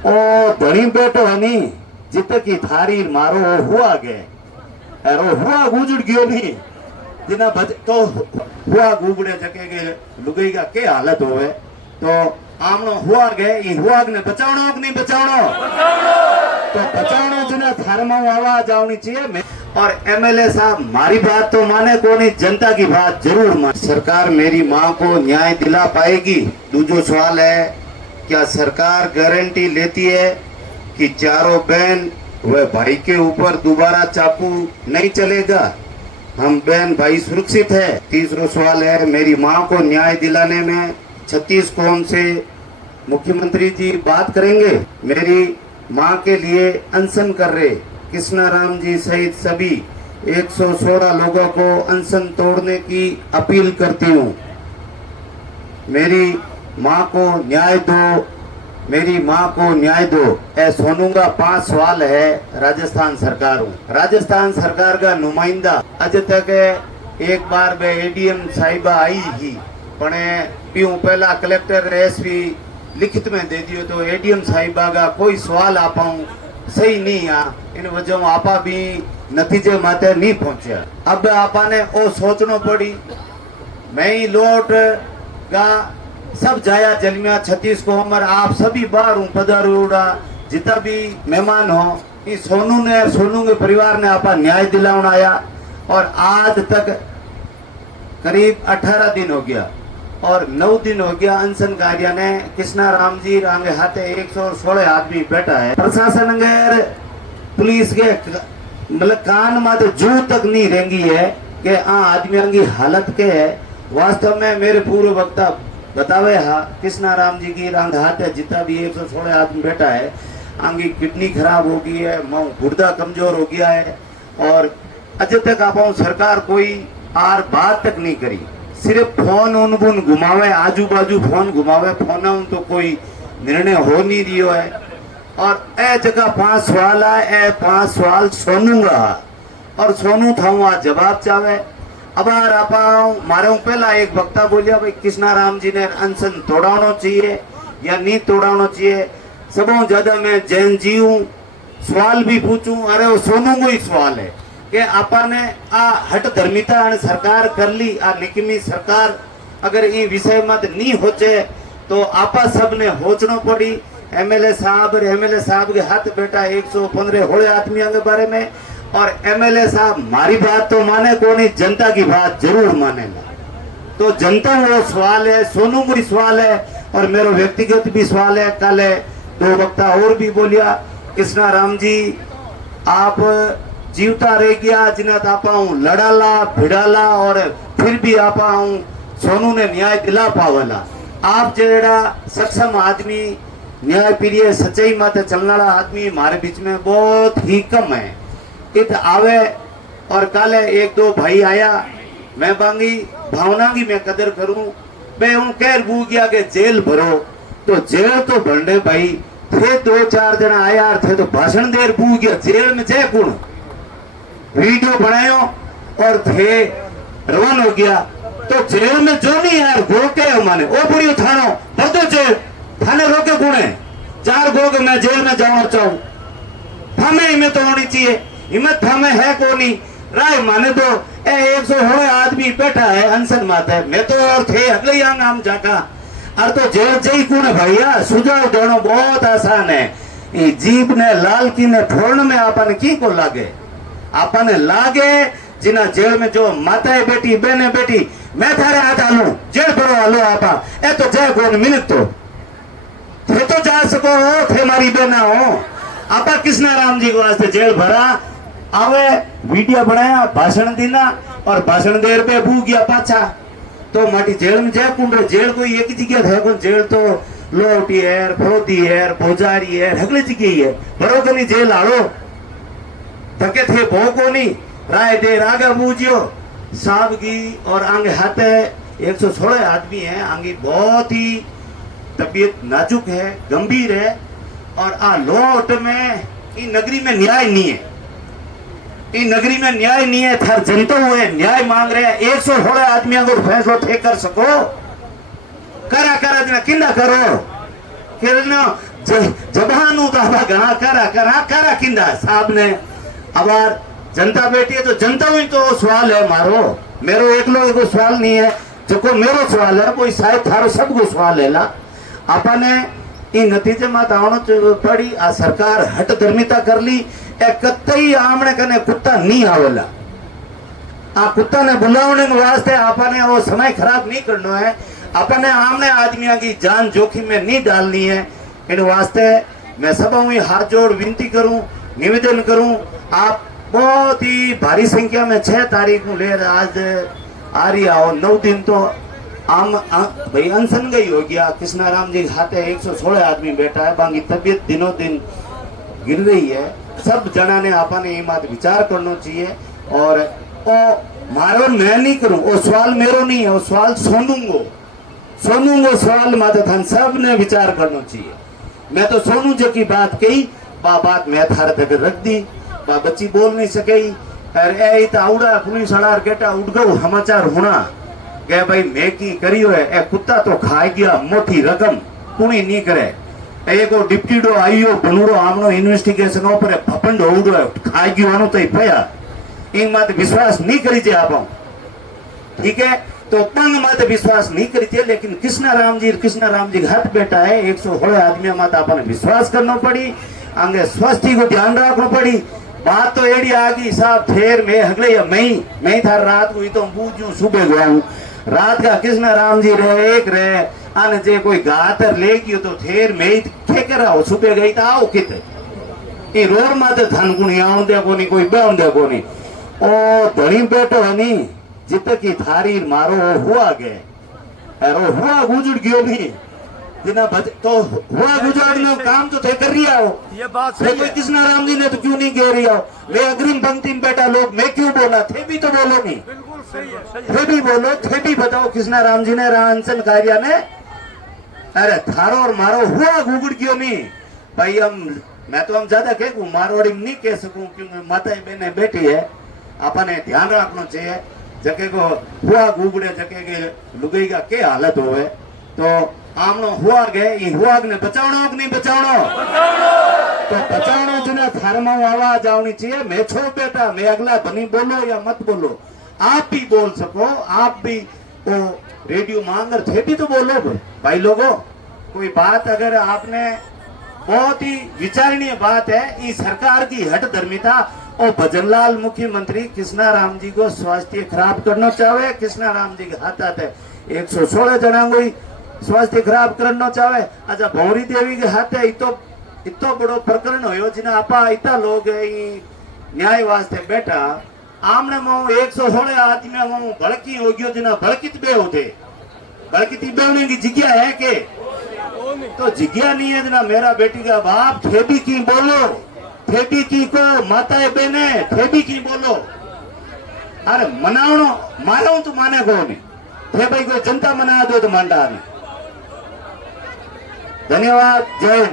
ओ धनी बेटो हनी जित की थारी मारो हुआ गए अरे हुआ गुजर गयो नहीं जिना तो हुआ गुबड़े जके के लुगाई का के हालत होवे तो आमनो हुआ गए इन हुआ ने बचावनो कि नहीं बचावनो तो बचावनो जना धर्म आवाज आवनी चाहिए। और एमएलए साहब मारी बात तो माने कोनी जनता की बात जरूर माने। सरकार मेरी मां को न्याय दिला पाएगी? दूसरा सवाल है क्या सरकार गारंटी लेती है कि चारों बहन व भाई के ऊपर दोबारा चाकू नहीं चलेगा, हम बहन भाई सुरक्षित है? तीसरा सवाल है मेरी मां को न्याय दिलाने में 36 कौन से मुख्यमंत्री जी बात करेंगे? मेरी मां के लिए अनशन कर रहे कृष्णा राम जी सहित सभी 116 लोगों को अनशन तोड़ने की अपील करती हूँ। मेरी मां को न्याय दो, मेरी मां को न्याय दो। ए सोनू का 5 सवाल है राजस्थान सरकार हूँ। राजस्थान सरकार का नुमाइंदा अज तक एक बार वे एडीएम साहिबा आई ही पण पीऊ पहला कलेक्टर एसपी लिखित में दे दियो तो एडीएम साहिबा का कोई सवाल आपाऊं सही नहीं आ इन वजह आपा भी नतीजे माते नहीं पहुंचा। अब आपा ने ओ सोचनो पड़ी मैं ही लौट गा सब जाया जलमिया 36 को उम्र आप सभी बाहर हूँ पधारूड़ा जितना भी मेहमान हो इस सोनू के परिवार ने आपा न्याय दिलाने आया और आज तक करीब 18 दिन हो गया और 9 दिन हो गया अनशन कार्य ने कृष्णा राम जी रांगे हाथे 116 आदमी बैठा है। प्रशासन गैर पुलिस के मतलब कान में तो जू तक नहीं रेंगी है कि आदमी की हालत के है। वास्तव में मेरे पूर्व वक्ता बतावे हा कृष्णा राम जी की रांग हाथे जितना भी 116 आदमी बैठा है आंगी किडनी खराब हो गई है, गुर्दा कमजोर हो गया है और अजय तक आप सरकार कोई आर बात तक नहीं करी। सिर्फ फोन उन बुन घुमावे आजू बाजू फोन घुमावे फोन उन तो कोई निर्णय हो नहीं रियो है। और ए जगह 5 सवाल है ए 5 सवाल सोनू का और सोनू था जवाब चाहे। अब आप मारे पहला एक वक्ता बोलिया भाई कृष्णा राम जी ने अनशन तोड़ाना चाहिए या नहीं तोड़ाना चाहिए। सबों ज्यादा मैं जैन जी हूँ सवाल भी पूछूं अरे वो सोनू को ही सवाल है कि आपा ने आ हट धर्मिता सरकार कर ली आ निकमी सरकार अगर ये विषय मत नहीं होचे तो आपा सब ने होचनो पड़ी। एमएलए साहब के हाथ बैठा 115 होड़े आदमियों के बारे में और एमएलए साहब मारी बात तो माने कोनी जनता की बात जरूर मानेगा। तो जनता वो सवाल है सोनू को सवाल है और मेरा व्यक्तिगत भी सवाल है। कल 2 वक्ता और भी बोलिया कृष्णा राम जी आप जीवता रह गया जिना आपाऊ लड़ाला भिड़ाला और फिर भी आपाऊ सोनू ने न्याय दिला पावला। आप जेड़ा सक्षम आदमी न्याय प्रिय सच्चाई मत चलने वाला आदमी हमारे बीच में बहुत ही कम है। इत आवे और कल 1-2 भाई आया मैं बांगी भावना की मैं कदर करूं मैं हूं कह बू गया कि जेल भरो तो जेल तो भरने भाई थे 2-4 जना आया थे तो भाषण देर बू गया जेल में जय गुण वीडियो बनायो और थे रवान हो गया तो जेल में जो नहीं यार रोके माने ओ बुढ़ी थानो भर दो जेल थाने रोके गुणे 4 गो मैं जेल में जाना चाहूं थामे हिम्मत होनी चाहिए हिम्मत थामे है कोनी राय माने तो 116 आदमी बैठा है अनशन माते मैं तो और थे अगले आंग हम जाका और तो जेल जई गुणे भैया सुझाव देना बहुत आसान है। जीप ने लाल की ने फोड़ने में आपने की को लागे आपने लागे जिना जेल में जो माताएं बेटी बहने बेटी मैं थारे हाथ आलू जेल भरो आलो आपा ए तो जय गोन मिनट तो जा सको हो थे मारी बहना हो आपा कृष्णा राम जी के वास्ते जेल भरा आवे वीडियो बनाया भाषण देना और भाषण देर पे बू गया पाछा तो माटी जेल में जय कुंड जेल कोई एक जगह है को जेल तो लोटी है फरोदी है भोजारी है अगली जगह है भरो को नहीं जेल आड़ो थके थे भो को नहीं राय देर आगे बूझियो साहब की और आगे हाथे 116 आदमी है आगे बहुत ही तबीयत नाजुक है गंभीर है और आ लोट में इन नगरी में न्याय नहीं है इन नगरी में न्याय नहीं है थर जनता हुए न्याय मांग रहे हैं 116 आदमियों को फैसला थे कर सको करा करा जना किंदा करो जबान नु तो अब घना करा किंदा साहब ने अब जनता बैठी है तो जनता में तो सवाल है मारो मेरो एकलो एगो सवाल नहीं है जो मेरो सवाल है कोई शायद थारो सबको सवाल है ला आपने इन नतीजे में आवनो पड़ी आ सरकार हट धर्मिता कर ली ए कतई आमने कने कुत्ता नहीं आवेला आ कुत्ता ने बुलावने के वास्ते आपने वो समय खराब नहीं करना है अपने आमने आदमियों की जान जोखिम में नहीं डालनी है इन वास्ते मैं सब हाथ जोड़ विनती करूं निवेदन करूं आप बहुत ही भारी संख्या में 6 तारीख को ले आज आ रही आओ 9 दिन तो आम भाई अनशन गई हो गया कृष्णाराम जी खाते 116 आदमी बैठा है बाकी तबीयत दिनों दिन गिर रही है सब जना ने आपने ये बात विचार करना चाहिए और ओ मारो मैं नहीं करूं वो सवाल मेरो नहीं है वो सवाल सोनूंगो सवाल माता थान सब ने विचार करना चाहिए मैं तो सोनू जी की बात कही बात मैं थारे तक रख दी बच्ची बोल नहीं सके अरे आवड़ा पुलिस अड़ार गेटा उठ गो समाचार होना के भाई मैं की करियो है ए कुत्ता तो खाई गया मोटी रकम कुणी नहीं करे एको डिप्टीडो आईयो बनूरो आमनो इन्वेस्टिगेशन ओपर फपंड होउडो खाई गयो आनो तो पया इन मत विश्वास नहीं करी जे आप ठीक है तो पंग मत विश्वास नहीं करी थे लेकिन कृष्णाराम जी हाथ बैठा है 116 आदमी मत आपने विश्वास करना पड़ी आगे स्वास्थ्य को ध्यान रखना पड़ी बात तो एडी आ गई साहब फिर मैं हगले या मैं था रात को तो बूझू सुबह गया हूँ रात का कृष्णाराम जी रहे एक रहे आने जे कोई गातर ले गयो तो फिर मैं खे करा हो सुबह गई तो आओ किते ये रोड माते धन गुणी आऊं दे कोनी कोई बेऊं दे कोनी ओ धनी बैठो हनी जित की थारी मारो हुआ गए अरे हुआ गुजर गयो नहीं जिना तो हुआ गुजर ने काम तो थे कर रही हो ये बात सही कोई कृष्णाराम जी ने तो क्यों नहीं कह रही हो मैं अग्रिम पंक्ति में बैठा लोग मैं क्यों बोला थे भी तो बोलो नहीं बिल्कुल सही है थे भी बोलो थे भी बताओ कृष्णाराम जी ने रांसन कार्य ने अरे थारो और मारो हुआ गुगड़ क्यों नहीं भाई मैं तो हम ज्यादा कह मारवाड़ी में नहीं कह सकूं क्योंकि माता बहने बैठी है अपने ध्यान रखना चाहिए जके को हुआ गुगड़े जके के लुगाई का क्या हालत होवे तो आमनो हुआ गए ये हुआ ने बचावनो कि नहीं बचावनो तो बचावनो जो ना थारमा आवाज आवनी चाहिए मैं छो बेटा मैं अगला बनी बोलो या मत बोलो आप भी बोल सको आप भी वो रेडियो मांगर थे भी तो बोलो भाई लोगों कोई बात अगर आपने बहुत ही विचारणीय बात है ये सरकार की हट धर्मिता और भजनलाल मुख्यमंत्री कृष्णाराम जी को स्वास्थ्य खराब करना चाहे कृष्णाराम जी के हाथ आते 116 जना को स्वास्थ्य खराब करना चाहे अच्छा भौरी देवी के हाथे इतो बड़ो प्रकरण हो जिन्हें आपा इतना लोग न्याय वास्ते बैठा आमने मऊ 116 आदमी मऊ भड़की हो गयो जिन्हें भड़कित बे होते भड़कित बेवने की जिज्ञा है के तो जिज्ञा नहीं है जना मेरा बेटी का बाप थेबी की बोलो थेबी की को माताएं बहने थेबी की बोलो अरे मनावनो मानो तो माने को नहीं थे भाई कोई जनता मना दो तो मांडा नहीं धन्यवाद जय हिंद।